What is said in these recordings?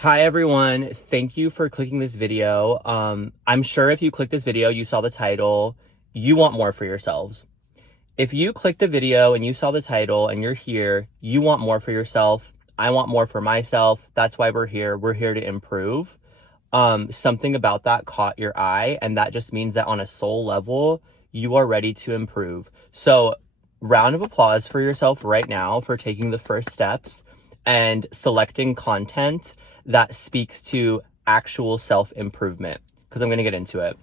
Hi everyone, thank you for clicking this video. I'm sure if you clicked this video, you saw the title, you want more for yourselves. If you clicked the video and you saw the title and you're here, you want more for yourself. I want more for myself. That's why we're here. We're here to improve. Something about that caught your eye, and that just means that on a soul level, you are ready to improve. So round of applause for yourself right now for taking the first steps and selecting content that speaks to actual self-improvement, because I'm going to get into it.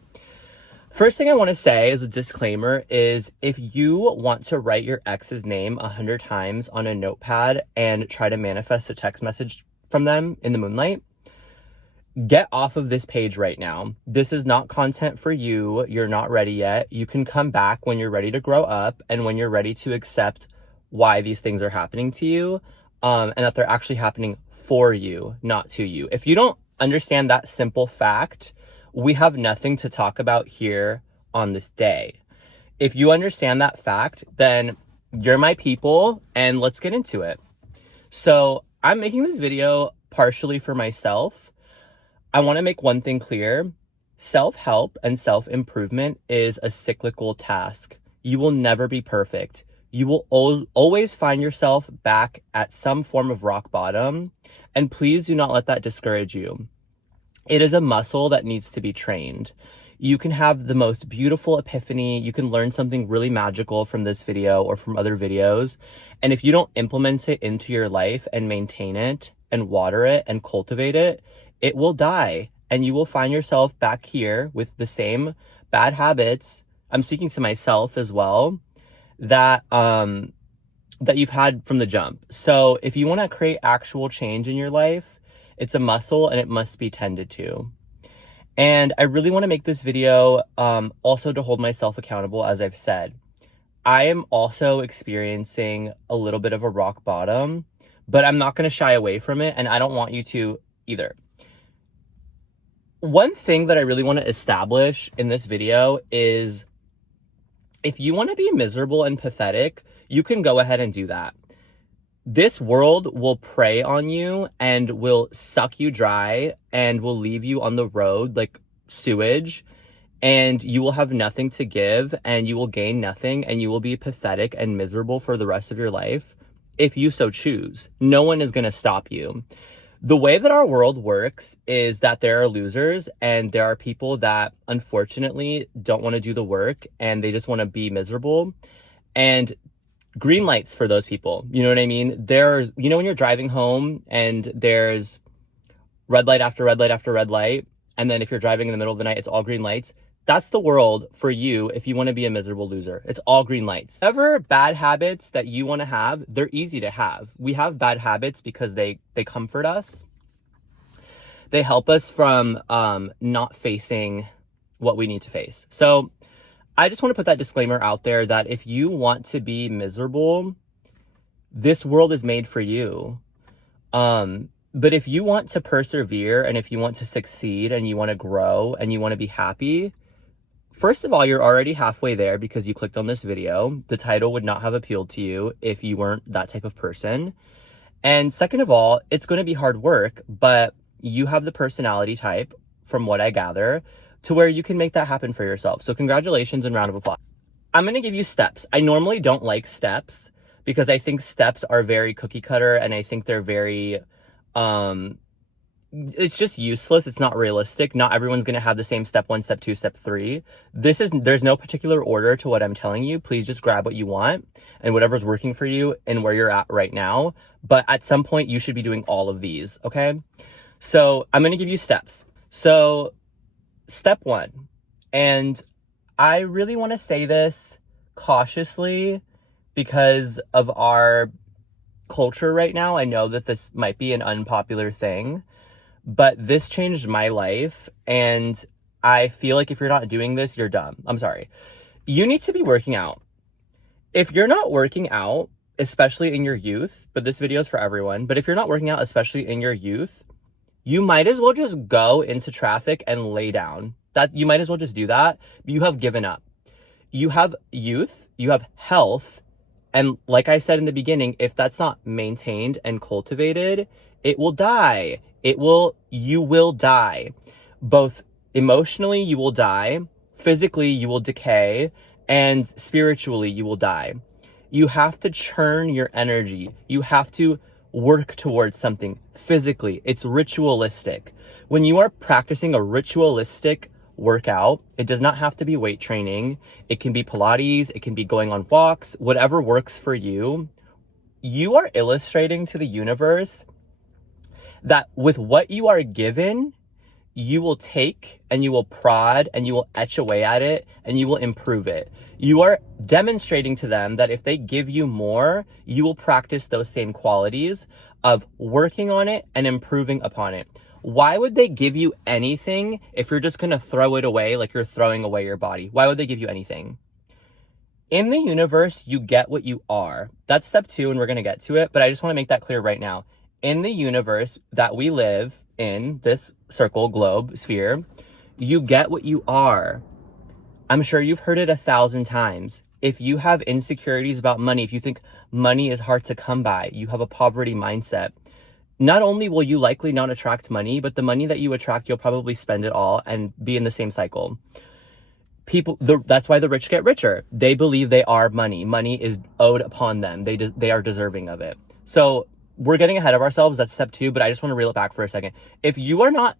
First thing I want to say as a disclaimer is if you want to write your ex's name 100 times on a notepad and try to manifest a text message from them in the moonlight, get off of this page right now. This is not content for you. You're not ready yet. You can come back when you're ready to grow up and when you're ready to accept why these things are happening to you, and that they're actually happening for you, not to you. If you don't understand that simple fact, we have nothing to talk about here on this day. If you understand that fact, then you're my people, and let's get into it. So I'm making this video partially for myself. I want to make one thing clear. Self-help and self-improvement is a cyclical task. You will never be perfect. You will always find yourself back at some form of rock bottom, and please do not let that discourage you. It is a muscle that needs to be trained. You can have the most beautiful epiphany. You can learn something really magical from this video or from other videos. And if you don't implement it into your life and maintain it and water it and cultivate it, it will die. And you will find yourself back here with the same bad habits. I'm speaking to myself as well, that you've had from the jump. So if you want to create actual change in your life, it's a muscle and it must be tended to. And I really want to make this video also to hold myself accountable. As I've said, I am also experiencing a little bit of a rock bottom, but I'm not going to shy away from it, and I don't want you to either. One thing that I really want to establish in this video is if you want to be miserable and pathetic, you can go ahead and do that. This world will prey on you and will suck you dry and will leave you on the road like sewage, and you will have nothing to give and you will gain nothing and you will be pathetic and miserable for the rest of your life if you so choose. No one is going to stop you. The way that our world works is that there are losers and there are people that unfortunately don't want to do the work and they just want to be miserable. And green lights for those people, you know what I mean? There's, when you're driving home and there's red light after red light after red light, and then if you're driving in the middle of the night, it's all green lights. That's the world for you if you want to be a miserable loser. It's all green lights. Whatever bad habits that you want to have, they're easy to have. We have bad habits because they comfort us. They help us from not facing what we need to face. So I just want to put that disclaimer out there that if you want to be miserable, this world is made for you. But if you want to persevere and if you want to succeed and you want to grow and you want to be happy, first of all, you're already halfway there because you clicked on this video. The title would not have appealed to you if you weren't that type of person. And second of all, it's going to be hard work, but you have the personality type, from what I gather, to where you can make that happen for yourself. So congratulations and round of applause. I'm going to give you steps. I normally don't like steps because I think steps are very cookie cutter and I think they're very, it's just useless. It's not realistic. Not everyone's going to have the same step 1, step 2, step 3. There's no particular order to what I'm telling you. Please just grab what you want and whatever's working for you and where you're at right now. But at some point you should be doing all of these. Okay. So I'm going to give you steps. So step 1, and I really want to say this cautiously because of our culture right now. I know that this might be an unpopular thing, but this changed my life, and I feel like if you're not doing this, you're dumb. I'm sorry. You need to be working out. If you're not working out, especially in your youth, but this video is for everyone, but if you're not working out, especially in your youth, you might as well just go into traffic and lay down. That you might as well just do that. You have given up. You have youth, you have health, and like I said in the beginning, if that's not maintained and cultivated, it will die. You will die. Both emotionally, you will die. Physically, you will decay. And spiritually, you will die. You have to churn your energy. You have to work towards something physically. It's ritualistic. When you are practicing a ritualistic workout, it does not have to be weight training. It can be Pilates. It can be going on walks, whatever works for you. You are illustrating to the universe that with what you are given, you will take and you will prod and you will etch away at it and you will improve it. You are demonstrating to them that if they give you more, you will practice those same qualities of working on it and improving upon it. Why would they give you anything if you're just going to throw it away like you're throwing away your body? Why would they give you anything? In the universe, you get what you are. That's step 2, and we're going to get to it, but I just want to make that clear right now. In the universe that we live in, this circle, globe, sphere, you get what you are. I'm sure you've heard it 1,000 times. If you have insecurities about money, if you think money is hard to come by, you have a poverty mindset, not only will you likely not attract money, but the money that you attract, you'll probably spend it all and be in the same cycle. That's why the rich get richer. They believe they are money. Money is owed upon them. They are deserving of it. So we're getting ahead of ourselves. That's step 2, but I just want to reel it back for a second. If you are not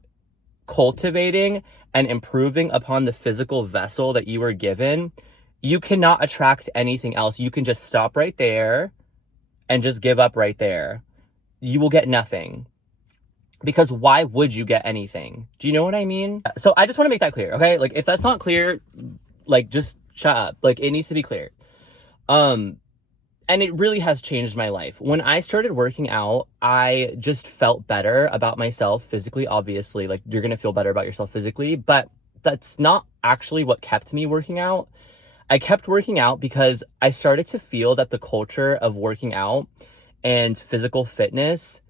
cultivating and improving upon the physical vessel that you were given, you cannot attract anything else. You can just stop right there and just give up right there. You will get nothing. Because why would you get anything? Do you know what I mean? So I just want to make that clear, okay? Like, if that's not clear, like, just shut up. Like, it needs to be clear. And it really has changed my life. When I started working out, I just felt better about myself physically, obviously. Like, you're going to feel better about yourself physically, but that's not actually what kept me working out. I kept working out because I started to feel that the culture of working out and physical fitness,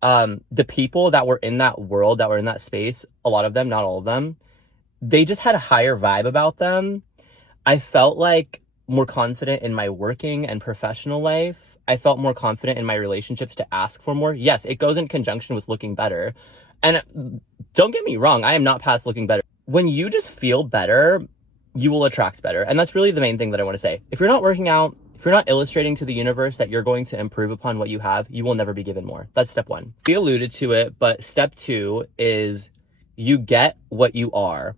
the people that were in that world, that were in that space, a lot of them, not all of them, they just had a higher vibe about them. I felt like more confident in my working and professional life. I felt more confident in my relationships to ask for more. Yes, it goes in conjunction with looking better. And don't get me wrong, I am not past looking better. When you just feel better, you will attract better. And that's really the main thing that I want to say. If you're not working out, if you're not illustrating to the universe that you're going to improve upon what you have, you will never be given more. That's step 1. We alluded to it, but step 2 is you get what you are.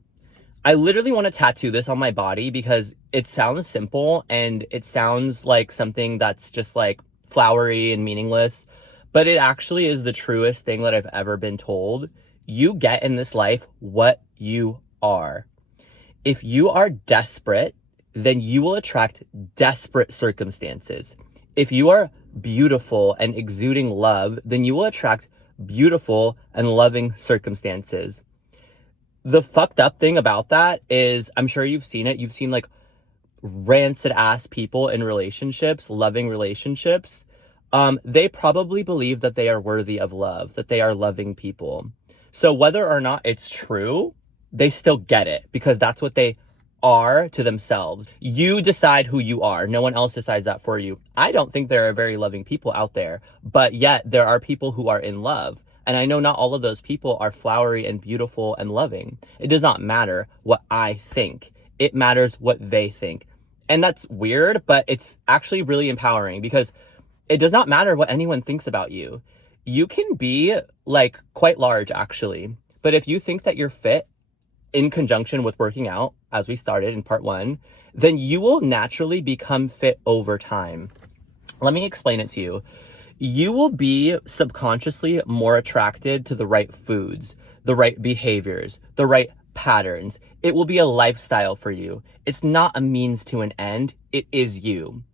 I literally want to tattoo this on my body because it sounds simple and it sounds like something that's just like flowery and meaningless, but it actually is the truest thing that I've ever been told. You get in this life what you are. If you are desperate, then you will attract desperate circumstances. If you are beautiful and exuding love, then you will attract beautiful and loving circumstances. The fucked up thing about that is, I'm sure you've seen it. You've seen like rancid ass people in relationships, loving relationships. They probably believe that they are worthy of love, that they are loving people. So whether or not it's true, they still get it because that's what they are to themselves. You decide who you are. No one else decides that for you. I don't think there are very loving people out there, but yet there are people who are in love. And I know not all of those people are flowery and beautiful and loving. It does not matter what I think. It matters what they think. And that's weird, but it's actually really empowering because it does not matter what anyone thinks about you. You can be like quite large actually, but if you think that you're fit in conjunction with working out, as we started in part 1, then you will naturally become fit over time. Let me explain it to you. You will be subconsciously more attracted to the right foods, the right behaviors, the right patterns. It will be a lifestyle for you. It's not a means to an end. It is you.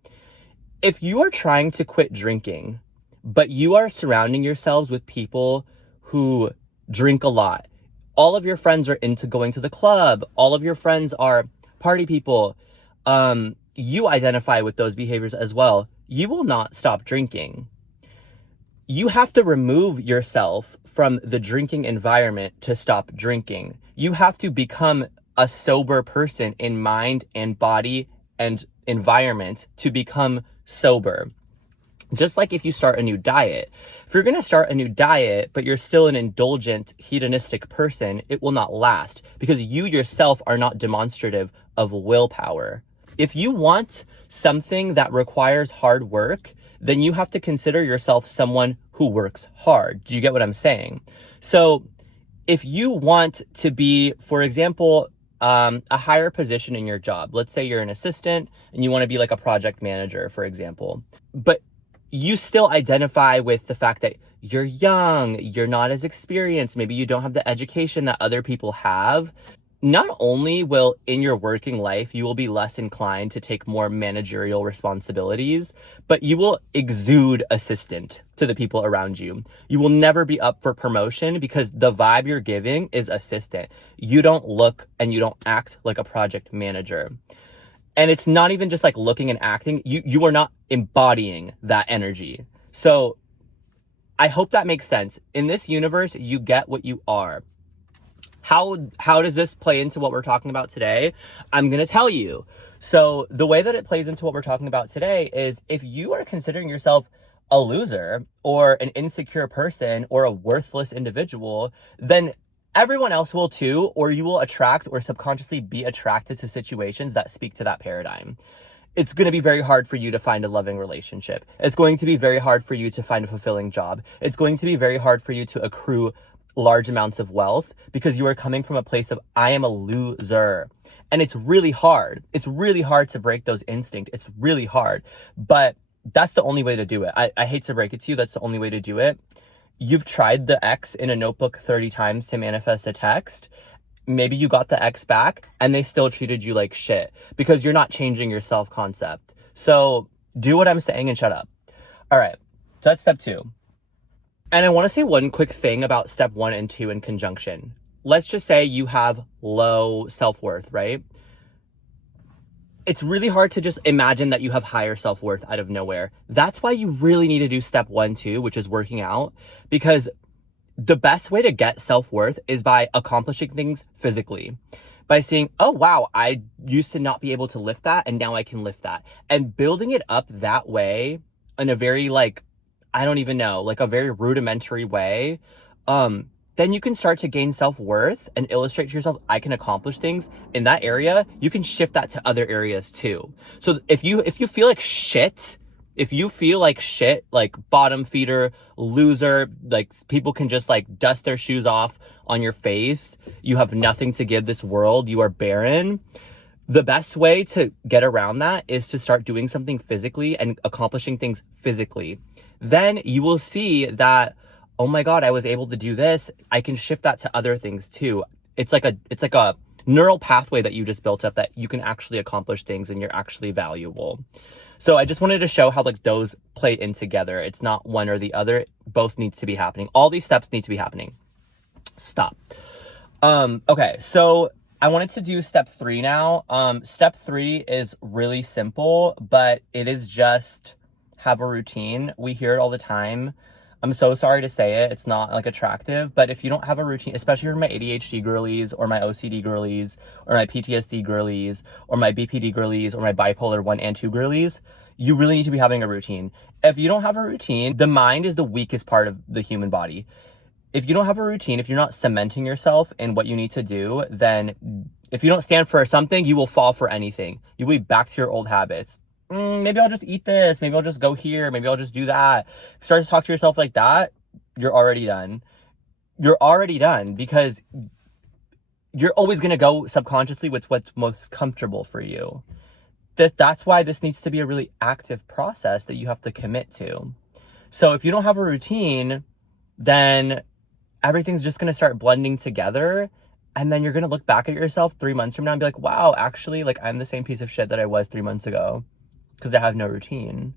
If you are trying to quit drinking, but you are surrounding yourselves with people who drink a lot, all of your friends are into going to the club, all of your friends are party people, you identify with those behaviors as well, you will not stop drinking. You have to remove yourself from the drinking environment to stop drinking. You have to become a sober person in mind and body and environment to become sober. Just like if you start a new diet. If you're going to start a new diet, but you're still an indulgent, hedonistic person, it will not last because you yourself are not demonstrative of willpower. If you want something that requires hard work, then you have to consider yourself someone who works hard. Do you get what I'm saying? So if you want to be, for example, a higher position in your job, let's say you're an assistant and you want to be like a project manager, for example, but you still identify with the fact that you're young, you're not as experienced, maybe you don't have the education that other people have. Not only will in your working life, you will be less inclined to take more managerial responsibilities, but you will exude assistant to the people around you. You will never be up for promotion because the vibe you're giving is assistant. You don't look and you don't act like a project manager. And it's not even just like looking and acting. You are not embodying that energy. So I hope that makes sense. In this universe, you get what you are. How does this play into what we're talking about today? I'm going to tell you. So the way that it plays into what we're talking about today is if you are considering yourself a loser or an insecure person or a worthless individual, then everyone else will too, or you will attract or subconsciously be attracted to situations that speak to that paradigm. It's going to be very hard for you to find a loving relationship. It's going to be very hard for you to find a fulfilling job. It's going to be very hard for you to accrue large amounts of wealth because you are coming from a place of, I am a loser. And it's really hard. It's really hard to break those instincts. It's really hard. But that's the only way to do it. I hate to break it to you. That's the only way to do it. You've tried the X in a notebook 30 times to manifest a text. Maybe you got the X back and they still treated you like shit because you're not changing your self-concept. So do what I'm saying and shut up. All right. So that's step 2. And I want to say one quick thing about step 1 and 2 in conjunction. Let's just say you have low self-worth, right? It's really hard to just imagine that you have higher self-worth out of nowhere. That's why you really need to do step 1 too, which is working out, because the best way to get self-worth is by accomplishing things physically. By saying, oh, wow, I used to not be able to lift that and now I can lift that. And building it up that way in a very I don't even know, a very rudimentary way, then you can start to gain self-worth and illustrate to yourself, I can accomplish things in that area. You can shift that to other areas too. So if you feel like shit, like bottom feeder, loser, like people can just dust their shoes off on your face, you have nothing to give this world, you are barren. The best way to get around that is to start doing something physically and accomplishing things physically. Then you will see that, oh my God, I was able to do this. I can shift that to other things too. It's like a neural pathway that you just built up that you can actually accomplish things and you're actually valuable. So I just wanted to show how those play in together. It's not one or the other. Both need to be happening. All these steps need to be happening. Stop. Okay, so I wanted to do step 3 now. Step 3 is really simple, but it is just have a routine. We hear it all the time. I'm so sorry to say it. It's not attractive, but if you don't have a routine, especially for my ADHD girlies or my OCD girlies or my PTSD girlies or my BPD girlies or my bipolar 1 and 2 girlies, you really need to be having a routine. If you don't have a routine, the mind is the weakest part of the human body. If you don't have a routine, if you're not cementing yourself in what you need to do, then if you don't stand for something, you will fall for anything. You will be back to your old habits. Maybe I'll just eat this. Maybe I'll just go here. Maybe I'll just do that. If you start to talk to yourself like that, you're already done. You're already done because you're always going to go subconsciously with what's most comfortable for you. That's why this needs to be a really active process that you have to commit to. So if you don't have a routine, then everything's just going to start blending together. And then you're going to look back at yourself 3 months from now and be like, wow, actually, I'm the same piece of shit that I was 3 months ago because I have no routine.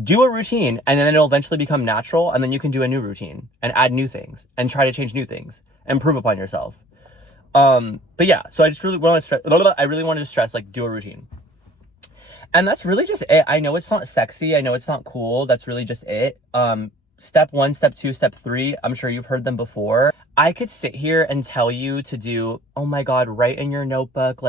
Do a routine and then it'll eventually become natural. And then you can do a new routine and add new things and try to change new things and improve upon yourself. But yeah, so I just really want to stress, do a routine. And that's really just it. I know it's not sexy. I know it's not cool. That's really just it. Step 1, step 2, step 3, I'm sure you've heard them before. I could sit here and tell you to do, oh my God, write in your notebook,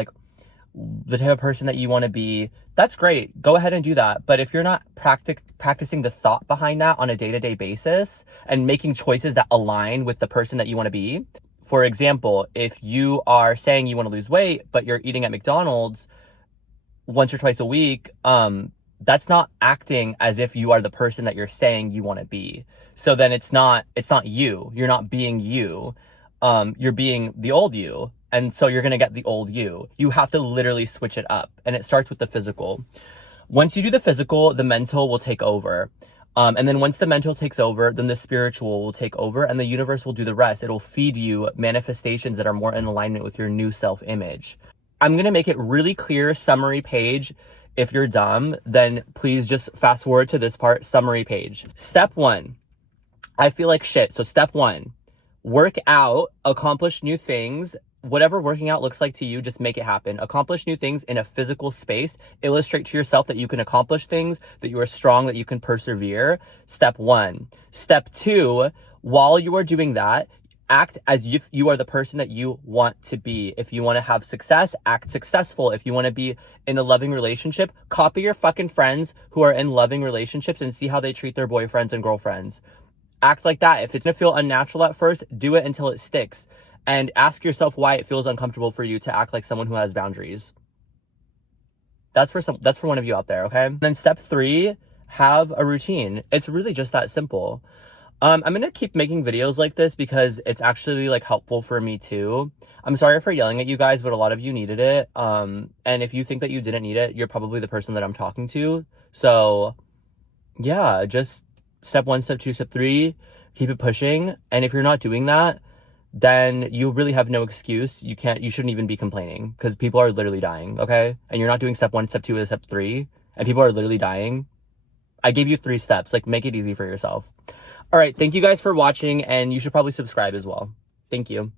the type of person that you want to be, that's great. Go ahead and do that. But if you're not practicing the thought behind that on a day-to-day basis and making choices that align with the person that you want to be, for example, if you are saying you want to lose weight, but you're eating at McDonald's once or twice a week, that's not acting as if you are the person that you're saying you want to be. So then it's not you. You're not being you. You're being the old you. And so you're going to get the old you. You have to literally switch it up. And it starts with the physical. Once you do the physical, the mental will take over. And then once the mental takes over, then the spiritual will take over and the universe will do the rest. It'll feed you manifestations that are more in alignment with your new self-image. I'm going to make it really clear, summary page. If you're dumb, then please just fast forward to this part, summary page. Step 1, I feel like shit. So step 1, work out, accomplish new things. Whatever working out looks like to you, just make it happen. Accomplish new things in a physical space. Illustrate to yourself that you can accomplish things, that you are strong, that you can persevere. Step 1. Step 2, while you are doing that, act as if you are the person that you want to be. If you want to have success, act successful. If you want to be in a loving relationship, copy your fucking friends who are in loving relationships and see how they treat their boyfriends and girlfriends. Act like that. If it's going to feel unnatural at first, do it until it sticks. And ask yourself why it feels uncomfortable for you to act like someone who has boundaries. That's for one of you out there, okay? And then step 3, have a routine. It's really just that simple. I'm going to keep making videos like this because it's actually like helpful for me too. I'm sorry for yelling at you guys, but a lot of you needed it. And if you think that you didn't need it, you're probably the person that I'm talking to. So yeah, just step 1, step 2, step 3, keep it pushing. And if you're not doing that, then you really have no excuse. You shouldn't even be complaining because people are literally dying, okay? And you're not doing step 1, step 2, and step 3, and people are literally dying. I gave you 3 steps. Like, make it easy for yourself. All right, thank you guys for watching, and you should probably subscribe as well. Thank you.